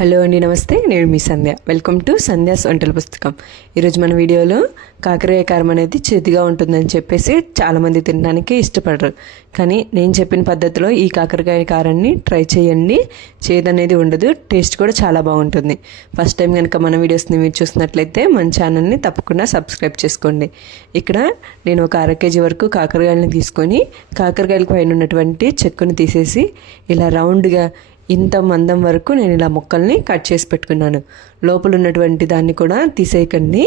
Hello అండి, నమస్తే. నేను మీ సంధ్య. వెల్కమ్ టు సంధ్యాస్ వంటల పుస్తకం. ఈరోజు మన వీడియోలో కాకరకాయ కారం అనేది చేదుగా ఉంటుందని చెప్పేసి చాలామంది తినడానికి ఇష్టపడరు. కానీ నేను చెప్పిన పద్ధతిలో ఈ కాకరకాయ కారాన్ని ట్రై చేయండి. చేదు అనేది ఉండదు, టేస్ట్ కూడా చాలా బాగుంటుంది. ఫస్ట్ టైం కనుక మన వీడియోస్ని మీరు చూసినట్లయితే మన ఛానల్ని తప్పకుండా సబ్స్క్రైబ్ చేసుకోండి. ఇక్కడ నేను ఒక 1/2 kg వరకు కాకరకాయలని తీసుకొని కాకరకాయల పైన ఉన్నటువంటి చెక్కుని తీసేసి ఇలా రౌండ్గా ఇంత మందం వరకు నేను ఇలా ముక్కల్ని కట్ చేసి పెట్టుకున్నాను. లోపల ఉన్నటువంటి దాన్ని కూడా తీసేయకండి.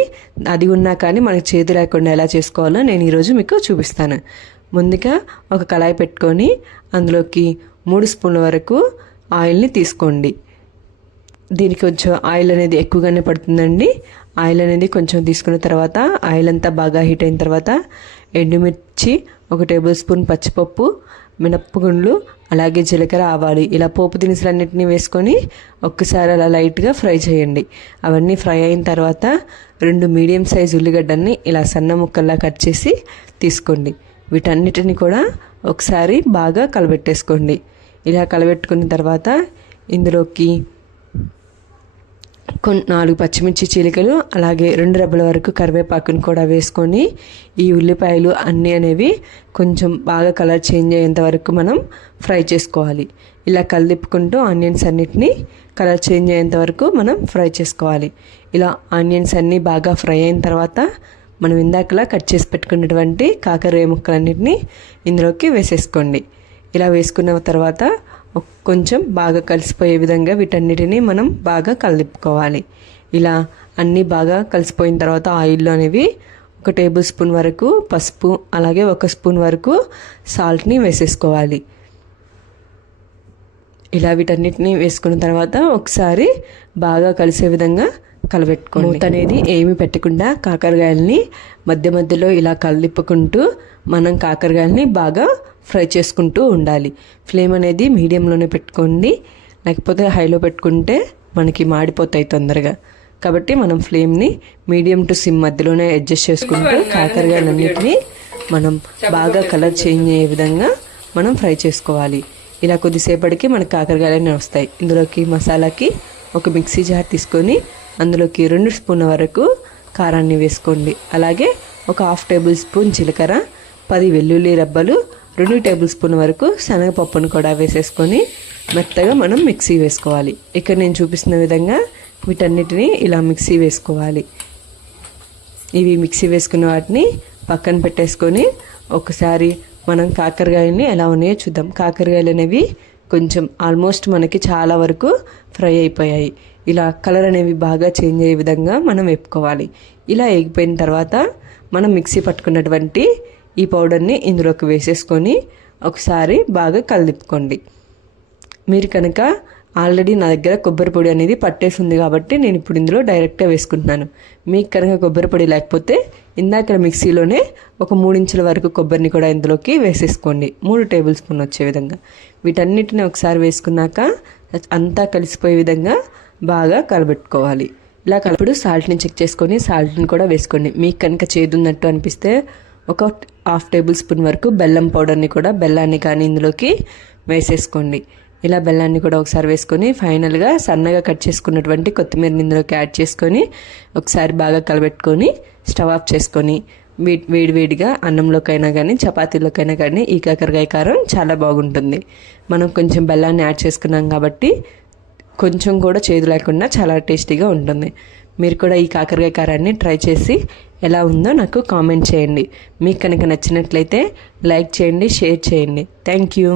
అది ఉన్నా కానీ మనకు చేదు లేకుండా ఎలా చేసుకోవాలో నేను ఈరోజు మీకు చూపిస్తాను. ముందుగా ఒక కళాయి పెట్టుకొని అందులోకి 3 స్పూన్ల వరకు ఆయిల్ని తీసుకోండి. దీనికి కొంచెం ఆయిల్ అనేది ఎక్కువగానే పడుతుందండి. ఆయిల్ అనేది కొంచెం తీసుకున్న తర్వాత ఆయిల్ అంతా బాగా హీట్ అయిన తర్వాత ఎండుమిర్చి, 1 టేబుల్ స్పూన్ పచ్చిపప్పు, మినప్పగుండ్లు, అలాగే జీలకర్ర, ఆవాలు ఇలా పోపు దినుసులన్నింటినీ వేసుకొని ఒక్కసారి అలా లైట్గా ఫ్రై చేయండి. అవన్నీ ఫ్రై అయిన తర్వాత 2 మీడియం సైజ్ ఉల్లిగడ్డల్ని ఇలా సన్న ముక్కల్లా కట్ చేసి తీసుకోండి. వీటన్నిటిని కూడా ఒకసారి బాగా కలబెట్టేసుకోండి. ఇలా కలబెట్టుకున్న తర్వాత ఇందులోకి 4 పచ్చిమిర్చి చీలికలు, అలాగే 2 రెబ్బల వరకు కరివేపాకుని కూడా వేసుకొని ఈ ఉల్లిపాయలు అన్నీ అనేవి కొంచెం బాగా కలర్ చేంజ్ అయ్యేంత వరకు మనం ఫ్రై చేసుకోవాలి. ఇలా కలిపుకుంటూ ఆనియన్స్ అన్నిటినీ కలర్ చేంజ్ అయ్యేంత వరకు మనం ఫ్రై చేసుకోవాలి. ఇలా ఆనియన్స్ అన్నీ బాగా ఫ్రై అయిన తర్వాత మనం ఇందాకలా కట్ చేసి పెట్టుకున్నటువంటి కాకరకాయ ముక్కలన్నిటినీ ఇందులోకి వేసేసుకోండి. ఇలా వేసుకున్న తర్వాత కొంచెం బాగా కలిసిపోయే విధంగా వీటన్నిటిని మనం బాగా కలుపుకోవాలి. ఇలా అన్నీ బాగా కలిసిపోయిన తర్వాత ఆయిల్లో అనేవి 1 టేబుల్ స్పూన్ వరకు పసుపు, అలాగే 1 స్పూన్ వరకు సాల్ట్ని వేసేసుకోవాలి. ఇలా వీటన్నిటిని వేసుకున్న తర్వాత ఒకసారి బాగా కలిసే విధంగా కలబెట్టుకోండి. మూత అనేది ఏమి పెట్టకుండా కాకరకాయలని మధ్య మధ్యలో ఇలా కలిపుకుంటూ మనం కాకరకాయలని బాగా ఫ్రై చేసుకుంటూ ఉండాలి. ఫ్లేమ్ అనేది మీడియంలోనే పెట్టుకోండి, లేకపోతే హైలో పెట్టుకుంటే మనకి మాడిపోతాయి తొందరగా. కాబట్టి మనం ఫ్లేమ్ని మీడియం టు సిమ్ మధ్యలోనే అడ్జస్ట్ చేసుకుంటూ కాకరకాయలన్నింటినీ మనం బాగా కలర్ చేంజ్ అయ్యే విధంగా మనం ఫ్రై చేసుకోవాలి. ఇలా కొద్దిసేపటికి మనకి కాకరకాయలన్నీ వస్తాయి. ఇందులోకి మసాలాకి ఒక మిక్సీ జార్ తీసుకొని అందులోకి 2 స్పూన్ల వరకు కారాన్ని వేసుకోండి. అలాగే ఒక 1/2 టేబుల్ స్పూన్ జీలకర్ర, 10 వెల్లుల్లి రెబ్బలు, 2 టేబుల్ స్పూన్ వరకు శనగపప్పును కూడా వేసేసుకొని మెత్తగా మనం మిక్సీ వేసుకోవాలి. ఇక్కడ నేను చూపిస్తున్న విధంగా వీటన్నిటిని ఇలా మిక్సీ వేసుకోవాలి. ఇవి మిక్సీ వేసుకున్న వాటిని పక్కన పెట్టేసుకొని ఒకసారి మనం కాకరకాయలని ఎలా ఉన్నాయో చూద్దాం. కాకరకాయలు అనేవి కొంచెం ఆల్మోస్ట్ మనకి చాలా వరకు ఫ్రై అయిపోయాయి. ఇలా కలర్ అనేవి బాగా చేంజ్ అయ్యే విధంగా మనం వేపుకోవాలి. ఇలా వేగిపోయిన తర్వాత మనం మిక్సీ పట్టుకున్నటువంటి ఈ పౌడర్ని ఇందులోకి వేసేసుకొని ఒకసారి బాగా కలుపుకోండి. మీరు కనుక ఆల్రెడీ నా దగ్గర కొబ్బరి పొడి అనేది పట్టేసి ఉంది కాబట్టి నేను ఇప్పుడు ఇందులో డైరెక్ట్గా వేసుకుంటున్నాను. మీకు కనుక కొబ్బరి పొడి లేకపోతే ఇందాక మిక్సీలోనే ఒక 3 ఇంచుల వరకు కొబ్బరిని కూడా ఇందులోకి వేసేసుకోండి, 3 టేబుల్ స్పూన్ వచ్చే విధంగా. వీటన్నిటిని ఒకసారి వేసుకున్నాక అంతా కలిసిపోయే విధంగా బాగా కలబెట్టుకోవాలి. ఇలా కలుపుడు సాల్ట్ని చెక్ చేసుకొని సాల్ట్ని కూడా వేసుకోండి. మీకు కనుక చేదున్నట్టు అనిపిస్తే ఒక 1/2 టేబుల్ స్పూన్ వరకు బెల్లం పౌడర్ని కూడా బెల్లాన్ని కానీ ఇందులోకి వేసేసుకోండి. ఇలా బెల్లాన్ని కూడా ఒకసారి వేసుకొని ఫైనల్గా సన్నగా కట్ చేసుకున్నటువంటి కొత్తిమీరని ఇందులోకి యాడ్ చేసుకొని ఒకసారి బాగా కలబెట్టుకొని స్టవ్ ఆఫ్ చేసుకొని వేడివేడిగా అన్నంలోకైనా కానీ చపాతీలోకైనా కానీ ఈ కాకరకాయ కారం చాలా బాగుంటుంది. మనం కొంచెం బెల్లాన్ని యాడ్ చేసుకున్నాం కాబట్టి కొంచెం కూడా చేదు లేకుండా చాలా టేస్టీగా ఉంటుంది. మీరు కూడా ఈ కాకరకాయ కారాన్ని ట్రై చేసి ఎలా ఉందో నాకు కామెంట్ చేయండి. మీకు కనుక నచ్చినట్లయితే లైక్ చేయండి, షేర్ చేయండి. Thank you.